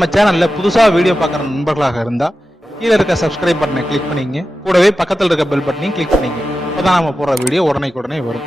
நம்ம சேனல்ல புதுசா வீடியோ பார்க்குற நண்பர்களாக இருந்தா கீழே இருக்க சப்ஸ்கிரைப் பட்டனை கிளிக் பண்ணிங்க. கூடவே பக்கத்தில் இருக்க பெல் பட்டனையும் கிளிக் பண்ணிங்க. அப்பதான் நம்ம போடுற வீடியோ உடனே வரும்.